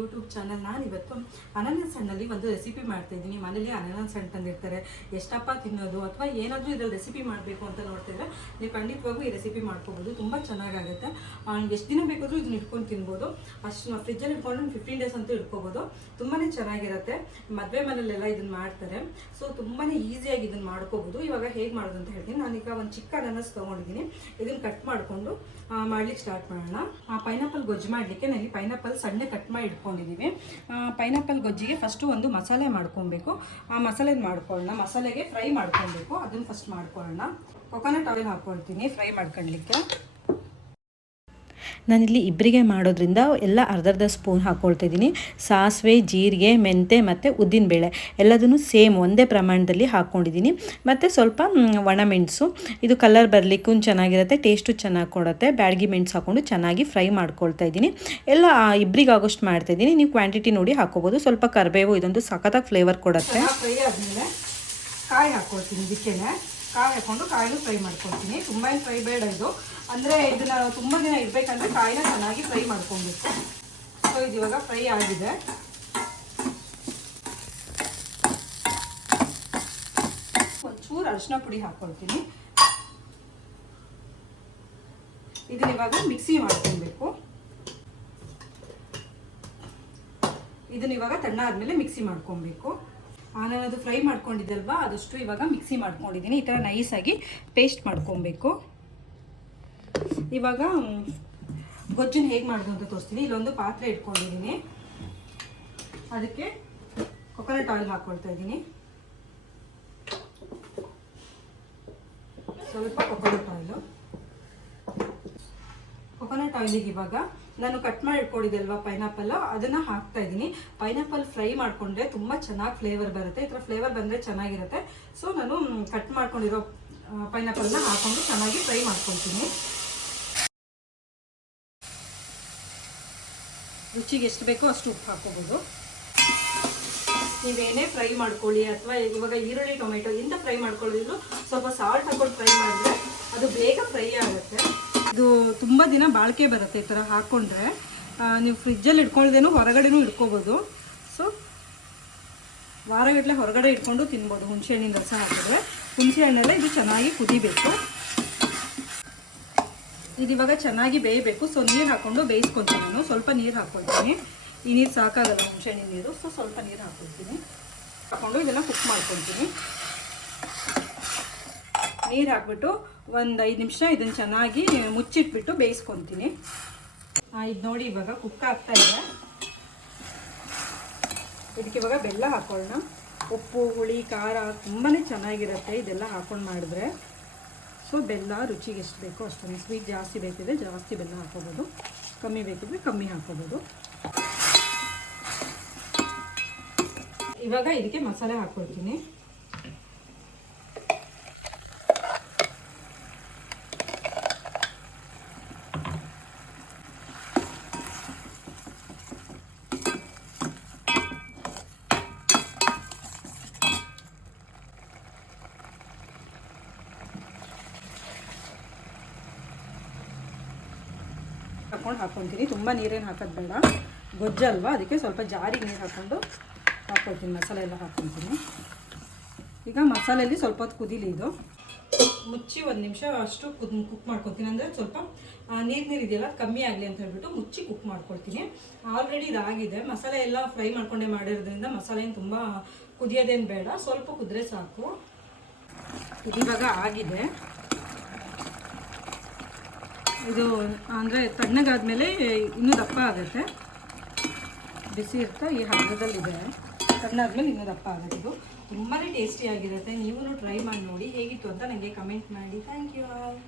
YouTube channel. ನಾನಿವತ್ತು ಅನಾನಸ್ ಹಣ್ಣಲ್ಲಿ ಒಂದು ರೆಸಿಪಿ ಮಾಡ್ತಾ ಇದ್ದೀನಿ. ಮನೇಲಿ ಅನಾನಸ್ ಹಣ್ಣು ತಂದಿರ್ತಾರೆ, ಎಷ್ಟಪ್ಪ ತಿನ್ನೋದು ಅಥವಾ ಏನಾದರೂ ಇದ್ರಲ್ಲಿ ರೆಸಿಪಿ ಮಾಡಬೇಕು ಅಂತ ನೋಡ್ತಿದ್ರೆ ನೀವು ಖಂಡಿತವಾಗೂ ಈ ರೆಸಿಪಿ ಮಾಡ್ಕೋಬೋದು. ತುಂಬ ಚೆನ್ನಾಗಾಗುತ್ತೆ. ಎಷ್ಟು ದಿನ ಬೇಕಾದರೂ ಇದನ್ನ ಇಟ್ಕೊಂಡು ತಿನ್ಬೋದು. ಅಷ್ಟು ಫ್ರಿಜ್ಜಲ್ಲಿ ಇಟ್ಕೊಂಡು 15 ಡೇಸ್ ಅಂತೂ ಇಟ್ಕೋಬೋದು. ತುಂಬಾ ಚೆನ್ನಾಗಿರುತ್ತೆ. ಮದುವೆ ಮನೆಯಲ್ಲೆಲ್ಲ ಇದನ್ನು ಮಾಡ್ತಾರೆ. ಸೊ ತುಂಬಾ ಈಸಿಯಾಗಿ ಇದನ್ನು ಮಾಡ್ಕೋಬೋದು. ಇವಾಗ ಹೇಗೆ ಮಾಡೋದು ಅಂತ ಹೇಳ್ತೀನಿ. ನಾನೀಗ ಒಂದು ಚಿಕ್ಕ ಅನಾನಸ್ ತೊಗೊಂಡಿದ್ದೀನಿ. ಇದನ್ನು ಕಟ್ ಮಾಡಿಕೊಂಡು ಮಾಡ್ಲಿಕ್ಕೆ ಸ್ಟಾರ್ಟ್ ಮಾಡೋಣ. ಪೈನಾಪಲ್ ಗೊಜ್ಜು ಮಾಡಲಿಕ್ಕೆ ನಾನು ಪೈನಾಪಲ್ ಸಣ್ಣ ಕಟ್ ಮಾಡಿ ಇಟ್ಕೊಂಡಿದ್ದೀವಿ. ಪೈನಾಪಲ್ ಗೊಜ್ಜಿಗೆ ಫಸ್ಟು ಒಂದು ಮಸಾಲೆ ಮಾಡ್ಕೊಬೇಕು. ಆ ಮಸಾಲೆ ಮಾಡ್ಕೊಳ್ಳೋಣ. ಮಸಾಲೆಗೆ ಫ್ರೈ ಮಾಡ್ಕೊಬೇಕು. ಅದನ್ನು ಫಸ್ಟ್ ಮಾಡ್ಕೊಳ್ಳೋಣ. ಕೊಕೊನಟ್ ಆಯಿಲ್ ಹಾಕ್ಕೊಳ್ತೀನಿ ಫ್ರೈ ಮಾಡ್ಕೊಳ್ಳಿಕ್ಕೆ. ನಾನಿಲ್ಲಿ ಇಬ್ಬರಿಗೆ ಮಾಡೋದ್ರಿಂದ ಎಲ್ಲ ಅರ್ಧ ಸ್ಪೂನ್ ಹಾಕ್ಕೊಳ್ತಾ ಇದ್ದೀನಿ. ಸಾಸಿವೆ, ಜೀರಿಗೆ, ಮೆಂತೆ ಮತ್ತು ಉದ್ದಿನಬೇಳೆ ಎಲ್ಲದನ್ನು ಸೇಮ್ ಒಂದೇ ಪ್ರಮಾಣದಲ್ಲಿ ಹಾಕ್ಕೊಂಡಿದ್ದೀನಿ. ಮತ್ತು ಸ್ವಲ್ಪ ಒಣಮೆಣಸು, ಇದು ಕಲರ್ ಬರಲಿಕ್ಕೂ ಚೆನ್ನಾಗಿರುತ್ತೆ, ಟೇಸ್ಟು ಚೆನ್ನಾಗಿ ಕೊಡುತ್ತೆ. ಬ್ಯಾಡಗಿ ಮೆಣಸು ಹಾಕ್ಕೊಂಡು ಚೆನ್ನಾಗಿ ಫ್ರೈ ಮಾಡ್ಕೊಳ್ತಾ ಇದ್ದೀನಿ. ಎಲ್ಲ ಇಬ್ಬರಿಗೆ ಆಗೋಷ್ಟು ಮಾಡ್ತಾಯಿದ್ದೀನಿ. ನೀವು ಕ್ವಾಂಟಿಟಿ ನೋಡಿ ಹಾಕ್ಕೋಬೋದು. ಸ್ವಲ್ಪ ಕರಿಬೇವು, ಇದೊಂದು ಸಖತ್ತಾಗಿ ಫ್ಲೇವರ್ ಕೊಡುತ್ತೆ. ಫ್ರೈ ಆದಮೇಲೆ ಕಾಯಿ ಹಾಕ್ಕೊಳ್ತೀನಿ. ಇದಕ್ಕೇನೆ ಕಾಯಿ ಹಾಕ್ಕೊಂಡು ಕಾಯಿನೂ ಫ್ರೈ ಮಾಡ್ಕೊಳ್ತೀನಿ. ತುಂಬ ಏನು ಫ್ರೈ ಬೇಡ ಇದು. ಅಂದರೆ ಇದನ್ನು ತುಂಬ ದಿನ ಇಡಬೇಕಂದ್ರೆ ಕಾಯಿನ ಚೆನ್ನಾಗಿ ಫ್ರೈ ಮಾಡ್ಕೊಬೇಕು. ಸೊ ಇದು ಇವಾಗ ಫ್ರೈ ಆಗಿದೆ. ಒಂಚೂರು ಅರಿಶಿನ ಪುಡಿ ಹಾಕ್ಕೊಳ್ತೀನಿ. ಇದನ್ನ ಇವಾಗ ಮಿಕ್ಸಿ ಮಾಡ್ಕೊಬೇಕು. ಇದನ್ನ ಇವಾಗ ತಣ್ಣಾದ್ಮೇಲೆ ಮಿಕ್ಸಿ ಮಾಡ್ಕೊಬೇಕು. ನಾನು ಅದು ಫ್ರೈ ಮಾಡ್ಕೊಂಡಿದ್ದಲ್ವಾ, ಅದಷ್ಟು ಇವಾಗ ಮಿಕ್ಸಿ ಮಾಡ್ಕೊಂಡಿದ್ದೀನಿ. ಈ ಥರ ನೈಸಾಗಿ ಪೇಸ್ಟ್ ಮಾಡ್ಕೊಬೇಕು. ಇವಾಗ ಗೊಜ್ಜನ್ನು ಹೇಗೆ ಮಾಡೋದು ಅಂತ ತೋರಿಸ್ತೀನಿ. ಇಲ್ಲೊಂದು ಪಾತ್ರೆ ಇಟ್ಕೊಂಡಿದ್ದೀನಿ. ಅದಕ್ಕೆ ಕೊಕೊನಟ್ ಆಯಿಲ್ ಹಾಕ್ಕೊಳ್ತಾ ಇದ್ದೀನಿ. ಸ್ವಲ್ಪ ಕೊಕೊನಟ್ ಆಯಿಲಿಗೆ ಇವಾಗ ನಾನು ಕಟ್ ಮಾಡಿ ಇಟ್ಕೊಂಡಿದ್ದೆಲ್ವಾ ಪೈನಾಪಲ್, ಅದನ್ನು ಹಾಕ್ತಾ ಇದ್ದೀನಿ. ಪೈನಾಪಲ್ ಫ್ರೈ ಮಾಡಿಕೊಂಡ್ರೆ ತುಂಬ ಚೆನ್ನಾಗಿ ಫ್ಲೇವರ್ ಬರುತ್ತೆ. ಈ ಥರ ಫ್ಲೇವರ್ ಬಂದರೆ ಚೆನ್ನಾಗಿರುತ್ತೆ. ಸೊ ನಾನು ಕಟ್ ಮಾಡ್ಕೊಂಡಿರೋ ಪೈನಾಪಲ್ನ ಹಾಕ್ಕೊಂಡು ಚೆನ್ನಾಗಿ ಫ್ರೈ ಮಾಡ್ಕೊತೀನಿ. ರುಚಿಗೆ ಎಷ್ಟು ಬೇಕೋ ಅಷ್ಟು ಉಪ್ಪು ಹಾಕ್ಕೋಬೋದು. ನೀವೇನೇ ಫ್ರೈ ಮಾಡ್ಕೊಳ್ಳಿ, ಅಥವಾ ಇವಾಗ ಈರುಳ್ಳಿ ಟೊಮೆಟೊ ಇಂಥ ಫ್ರೈ ಮಾಡ್ಕೊಳ್ಳೋದಿದ್ರು ಸ್ವಲ್ಪ ಸಾಲ್ಟ್ ಹಾಕೊಂಡು ಫ್ರೈ ಮಾಡಿದ್ರೆ ಅದು ಬೇಗ ಫ್ರೈ ಆಗುತ್ತೆ. ಇದು ತುಂಬ ದಿನ ಬಾಳಿಕೆ ಬರುತ್ತೆ. ಈ ಥರ ಹಾಕ್ಕೊಂಡ್ರೆ ನೀವು ಫ್ರಿಜ್ಜಲ್ಲಿ ಇಟ್ಕೊಳ್ದೇನು ಹೊರಗಡೆನೂ ಇಟ್ಕೋಬೋದು. ಸೊ ವಾರಗಟ್ಟಲೆ ಹೊರಗಡೆ ಇಟ್ಕೊಂಡು ತಿನ್ಬೋದು. ಹುಣಸೆ ಹಣ್ಣಿನ ರಸ ಹಾಕಿದ್ರೆ ಹುಣಸೆ ಹಣ್ಣೆಲ್ಲ ಇದು ಚೆನ್ನಾಗಿ ಕುದಿಬೇಕು. ಇದು ಇವಾಗ ಚೆನ್ನಾಗಿ ಬೇಯಬೇಕು. ಸೊ ನೀರು ಹಾಕ್ಕೊಂಡು ಬೇಯಿಸ್ಕೊತೀನಿ. ನಾನು ಸ್ವಲ್ಪ ನೀರು ಹಾಕ್ಕೊಳ್ತೀನಿ. ಈ ನೀರು ಸಾಕಾಗಲ್ಲ, ಹುಣಸೆ ಹಣ್ಣಿನ ನೀರು. ಸೊ ಸ್ವಲ್ಪ ನೀರು ಹಾಕ್ಕೊಳ್ತೀನಿ. ಹಾಕ್ಕೊಂಡು ಇದನ್ನು ಕುಕ್ ಮಾಡ್ಕೊಳ್ತೀನಿ. ನೀರು ಹಾಕ್ಬಿಟ್ಟು ಒಂದು 5 ನಿಮಿಷ ಇದನ್ನು ಚೆನ್ನಾಗಿ ಮುಚ್ಚಿಟ್ಬಿಟ್ಟು ಬೇಯಿಸ್ಕೊತೀನಿ. ಇದು ನೋಡಿ ಇವಾಗ ಕುಕ್ ಆಗ್ತಾ ಇದೆ. ಇದಕ್ಕೆ ಇವಾಗ ಬೆಲ್ಲ ಹಾಕೊಳ್ಳೋಣ. ಉಪ್ಪು, ಹುಳಿ, ಖಾರ ತುಂಬಾ ಚೆನ್ನಾಗಿರುತ್ತೆ ಇದೆಲ್ಲ ಹಾಕೊಂಡು ಮಾಡಿದ್ರೆ. ಸೊ ಬೆಲ್ಲ ರುಚಿಗೆ ಎಷ್ಟು ಬೇಕೋ ಅಷ್ಟೇ. ಸ್ವೀಟ್ ಜಾಸ್ತಿ ಬೇಕಿದ್ರೆ ಜಾಸ್ತಿ ಬೆಲ್ಲ ಹಾಕೋಬೋದು, ಕಮ್ಮಿ ಬೇಕಿದ್ರೆ ಕಮ್ಮಿ ಹಾಕೋಬೋದು. ಇವಾಗ ಇದಕ್ಕೆ ಮಸಾಲೆ ಹಾಕ್ಕೊಳ್ತೀನಿ. ಹಾಕ್ಕೊತೀನಿ. ತುಂಬ ನೀರೇನು ಹಾಕೋದು ಬೇಡ, ಗೊಜ್ಜಲ್ವಾ, ಅದಕ್ಕೆ ಸ್ವಲ್ಪ ಜಾರಿಗೆ ನೀರು ಹಾಕ್ಕೊಂಡು ಹಾಕ್ಕೊಳ್ತೀನಿ. ಮಸಾಲೆ ಎಲ್ಲ ಹಾಕ್ಕೊತೀನಿ. ಈಗ ಮಸಾಲೆಯಲ್ಲಿ ಸ್ವಲ್ಪ ಹೊತ್ತು ಕುದೀಲಿ. ಇದು ಮುಚ್ಚಿ 1 ನಿಮಿಷ ಅಷ್ಟು ಕುಕ್ ಮಾಡ್ಕೊತೀನಿ. ಅಂದರೆ ಸ್ವಲ್ಪ ನೀರು ಇದೆಯಲ್ಲ ಕಮ್ಮಿ ಆಗಲಿ ಅಂತ ಹೇಳ್ಬಿಟ್ಟು ಮುಚ್ಚಿ ಕುಕ್ ಮಾಡ್ಕೊಳ್ತೀನಿ. ಆಲ್ರೆಡಿ ಇದಾಗಿದೆ. ಮಸಾಲೆ ಎಲ್ಲ ಫ್ರೈ ಮಾಡ್ಕೊಂಡೇ ಮಾಡಿರೋದ್ರಿಂದ ಮಸಾಲೆ ಏನು ತುಂಬ ಕುದಿಯೋದೇನು ಬೇಡ, ಸ್ವಲ್ಪ ಕುದ್ರೆ ಸಾಕು. ಇವಾಗ ಆಗಿದೆ. ಇದು ಅಂದರೆ ತಣ್ಣಗಾದ್ಮೇಲೆ ಇನ್ನೂ ದಪ್ಪ ಆಗುತ್ತೆ. ಬಿಸಿ ಇರ್ತಾ ಈ ಹದದಲ್ಲಿದೆ. ತಣ್ಣಾದ್ಮೇಲೆ ಇನ್ನೂ ದಪ್ಪ ಆಗುತ್ತೆ. ಇದು ತುಂಬಾ ಟೇಸ್ಟಿಯಾಗಿರುತ್ತೆ. ನೀವು ಟ್ರೈ ಮಾಡಿ ನೋಡಿ ಹೇಗಿತ್ತು ಅಂತ ನನಗೆ ಕಮೆಂಟ್ ಮಾಡಿ. Thank you all.